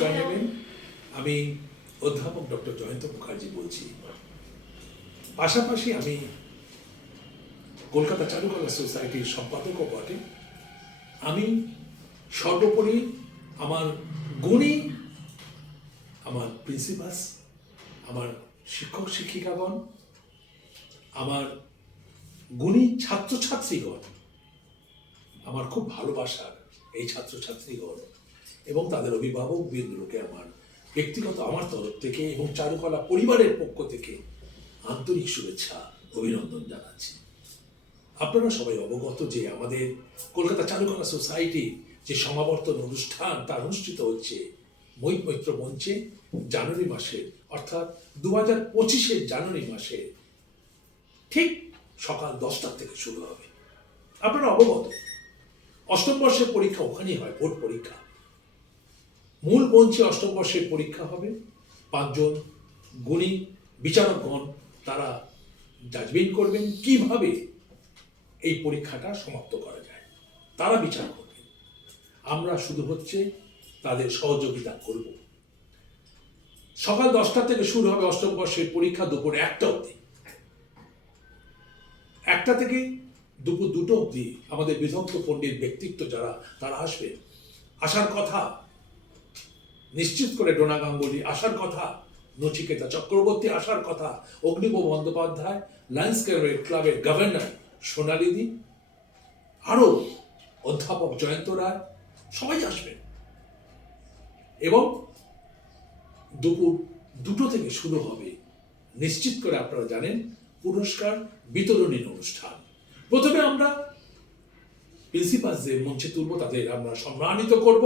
নমস্কার নেবেন আমি অধ্যাপক ডক্টর জয়ন্ত মুখার্জি বলছি। পাশাপাশি আমি কলকাতা চারুকলা সোসাইটির সম্পাদকও বটে। আমি সর্বোপরি আমার গুণী, আমার প্রিন্সিপালস আমার শিক্ষক শিক্ষিকাগণ, আমার গুণী ছাত্রছাত্রীগণ, আমার খুব ভালোবাসার এই ছাত্রছাত্রীগণ এবং তাদের অভিভাবক বৃন্দকে আমার ব্যক্তিগত, আমার তরফ থেকে এবং চারুকলা পরিবারের পক্ষ থেকে আন্তরিক শুভেচ্ছা, অভিনন্দন জানাচ্ছি। আপনারা সবাই অবগত যে আমাদের কলকাতা চারুকলা সোসাইটি যে সমাবর্তন অনুষ্ঠান তা অনুষ্ঠিত হচ্ছে মই মৈত্র মঞ্চে জানুয়ারি মাসে অর্থাৎ দু হাজার পঁচিশের জানুয়ারি মাসে ঠিক সকাল দশটার থেকে শুরু হবে। আপনারা অবগত। অষ্টম বর্ষের পরীক্ষা ওখানেই হয় বোর্ড পরীক্ষা। মূল মঞ্চে অষ্টম বর্ষের পরীক্ষা হবে। পাঁচজন গুণী বিচারকগণ তারা জাজমেন্ট করবেন কীভাবে এই পরীক্ষাটা সমাপ্ত করা যায়। তারা বিচার করবেন আমরা শুধু হচ্ছে তাদের সহযোগিতা করব। সকাল দশটা থেকে শুরু হবে অষ্টম বর্ষের পরীক্ষা দুপুর একটা অবধি। একটা থেকে দুপুর দুটো অবধি আমাদের বিধক্ত পণ্ডিত ব্যক্তিত্ব যারা, তারা আসবে আসার কথা নিশ্চিত করে ডোনা গাঙ্গুলি আসার কথা, নচিকেতা চক্রবর্তী আসার কথা, অগ্নিব বন্দ্যোপাধ্যায় লায়ন্স ক্লাবের ক্লাবের গভর্নর সোনালিদি, আরও অধ্যাপক জয়ন্ত রায়, সবাই আসবেন এবং দুপুর দুটো থেকে শুরু হবে। নিশ্চিত করে আপনারা জানেন, পুরস্কার বিতরণীর অনুষ্ঠান। প্রথমে আমরা প্রিন্সিপালদের মঞ্চে তুলব তাদের আমরা সম্মানিত করব।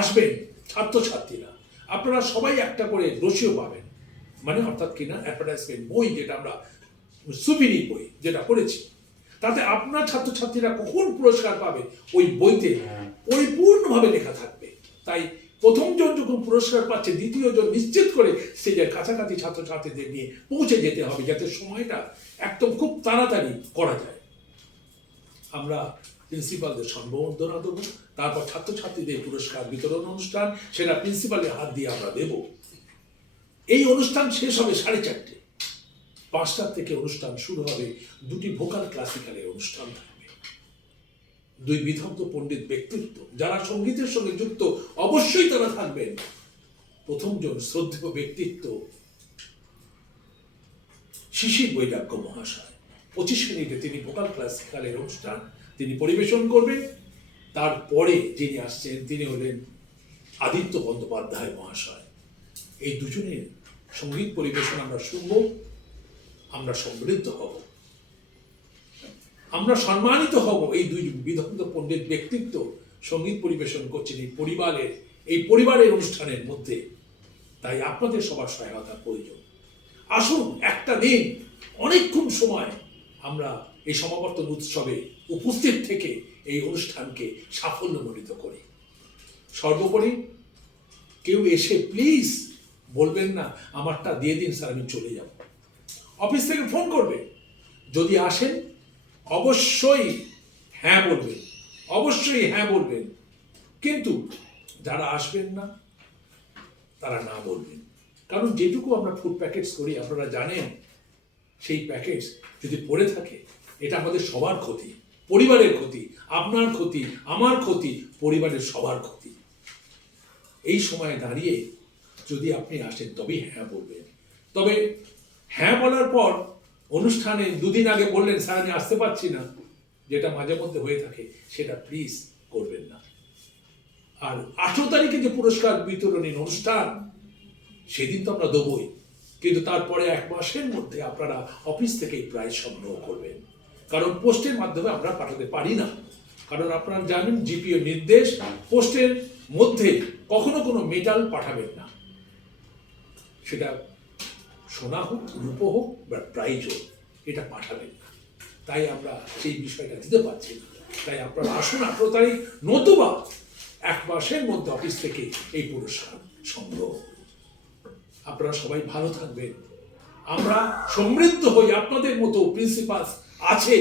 আসবেন ছাত্রছাত্রীরা। আপনারা সবাই একটা করে রসিও পাবেন। মানে অর্থাৎ কিনা অ্যাডভার্টাইজমেন্ট বই যেটা আমরা সুবিনি বই যেটা করেছি তাতে আপনার ছাত্রছাত্রীরা কখন পুরস্কার পাবে ওই বইতে পরিপূর্ণভাবে লেখা থাকবে। তাই প্রথম জন যখন পুরস্কার পাচ্ছে দ্বিতীয় জন নিশ্চিত করে স্টেজের কাছাকাছি ছাত্রছাত্রীদের নিয়ে পৌঁছে যেতে হবে যাতে সময়টা একদম খুব তাড়াতাড়ি করা যায়। আমরা প্রিন্সিপালদের সম্বর্ধনা দেবো তারপর ছাত্রছাত্রীদের পুরস্কার বিতরণ অনুষ্ঠান, সেটা প্রিন্সিপালের হাত দিয়ে আমরা দেব। এই অনুষ্ঠান শেষ হবে সাড়ে চারটে। পাঁচটার থেকে অনুষ্ঠান শুরু হবে। দুটি ভোকাল ক্লাসিক্যালের অনুষ্ঠান থাকবে। দুই বিধগ্ধ পণ্ডিত ব্যক্তিত্ব যারা সঙ্গীতের সঙ্গে যুক্ত, অবশ্যই তারা থাকবেন। প্রথমজন শ্রদ্ধেয় ব্যক্তিত্ব শিশির বৈরাগ্য মহাশয়। পঁচিশ মিনিটে তিনি ভোকাল ক্লাসিক্যালের অনুষ্ঠান তিনি পরিবেশন করবেন। তারপরে যিনি আসছেন, তিনি হলেন আদিত্য বন্দ্যোপাধ্যায় মহাশয়। এই দুজনের সংগীত পরিবেশন আমরা শুনব, আমরা সমৃদ্ধ হব। আমরা সম্মানিত হব। এই দুই বিধগ্ধ পণ্ডিত ব্যক্তিত্ব সংগীত পরিবেশন করছেন এই পরিবারের এই পরিবারের অনুষ্ঠানের মধ্যে। তাই আপনাদের সবার সহায়তার প্রয়োজন। আসুন, একটা দিন, অনেকক্ষণ সময় আমরা এই সমাবর্তন উৎসবে উপস্থিত থেকে এই অনুষ্ঠানকে সাফল্যমণ্ডিত করি। সর্বোপরি কেউ এসে প্লিজ বলবেন না, আমারটা দিয়ে দিন স্যার আমি চলে যাব। অফিস থেকে ফোন করবে। যদি আসেন, অবশ্যই হ্যাঁ বলবেন। অবশ্যই হ্যাঁ বলবেন। কিন্তু যারা আসবেন না, তারা না বলবেন। কারণ যেটুকু আমরা ফুড প্যাকেটস করি, আপনারা জানেন, সেই প্যাকেটস যদি পড়ে থাকে এটা আমাদের সবার ক্ষতি, পরিবারের ক্ষতি, আপনার ক্ষতি, আমার ক্ষতি, পরিবারের সবার ক্ষতি। এই সময়ে দাঁড়িয়ে যদি আপনি আসেন, তবেই হ্যাঁ বলবেন। তবে হ্যাঁ বলার পর অনুষ্ঠানে দুদিন আগে বললেন, স্যার, আমি আসতে পারছি না। যেটা মাঝে মধ্যে হয়ে থাকে, সেটা প্লিজ করবেন না। আর আঠেরো তারিখে যে পুরস্কার বিতরণী অনুষ্ঠান, সেদিন তো আমরা দেবই। কিন্তু তারপরে এক মাসের মধ্যে আপনারা অফিস থেকেই প্রায় সংগ্রহ করবেন। কারণ পোস্টের মাধ্যমে আমরা পাঠাতে পারি না। কারণ আপনারা জানেন জিপিও নির্দেশ পোস্টের মধ্যে কখনো কোনো মেটাল পাঠাবেন না। সেটা সোনা হোক, রূপো হোক, বা প্রাইজ হোক, এটা পাঠাবেন না। তাই আমরা সেই বিষয়টা দিতে পারছি না। তাই আপনারা আসুন আঠেরো তারিখ নতুবা এক মাসের মধ্যে অফিস থেকে এই পুরস্কার সংগ্রহ আপনারা সবাই ভালো থাকবেন। আমরা সমৃদ্ধ হই, আপনাদের মতো প্রিন্সিপাল আছে,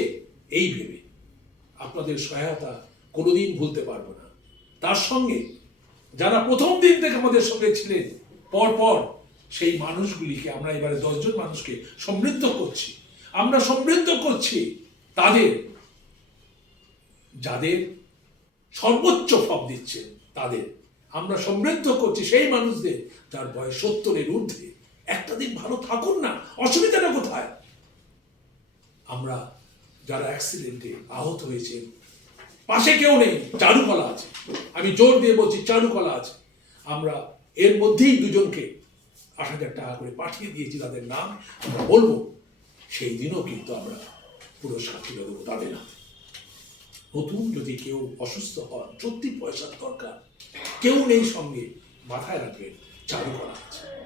এই ভেবে। আপনাদের সহায়তা কোনোদিন ভুলতে পারব না। তার সঙ্গে যারা প্রথম দিন থেকে আমাদের সঙ্গে ছিলেন, পর পর সেই মানুষগুলিকে আমরা এবারে দশজন মানুষকে সমৃদ্ধ করছি। আমরা সমৃদ্ধ করছি তাদের, যাদের সর্বোচ্চ ফল দিচ্ছেন তাদের। আমরা সমৃদ্ধ করছি সেই মানুষদের যার বয়স সত্তরের ঊর্ধ্বে। একটা দিন ভালো থাকুন না অসুবিধাটা কোথায়? আমরা যারা অ্যাক্সিডেন্টে আহত হয়েছেন পাশে কেউ নেই, চারুকলা আছে। আমি জোর দিয়ে বলছি, চারুকলা আছে। আমরা এর মধ্যেই দুজনকে আট হাজার টাকা করে পাঠিয়ে দিয়েছি, তাদের নাম আমরা বলব। সেই দিনও কিন্তু আমরা পুরস্কার তুলে দেবো তাদের হাতে। নতুন যদি কেউ অসুস্থ হন, সত্যি পয়সার দরকার। কেউ নেই সঙ্গে, মাথায় রাখবেন চালু করা আছে।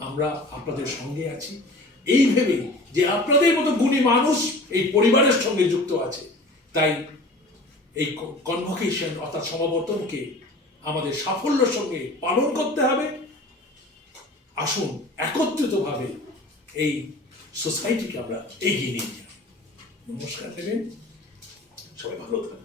আমরা আপনাদের সঙ্গে আছি। এই ভেবে যে আপনাদের মতো গুণী মানুষ এই পরিবারের সঙ্গে যুক্ত আছে, তাই এই কনভোকেশন অর্থাৎ সমাবর্তনকে আমাদের সাফল্যের সঙ্গে পালন করতে হবে। আসুন, একত্রিতভাবে এই সোসাইটিকে আমরা এগিয়ে নিয়ে যাই। নমস্কার, দেবেন। সবাই ভালো থাকবেন।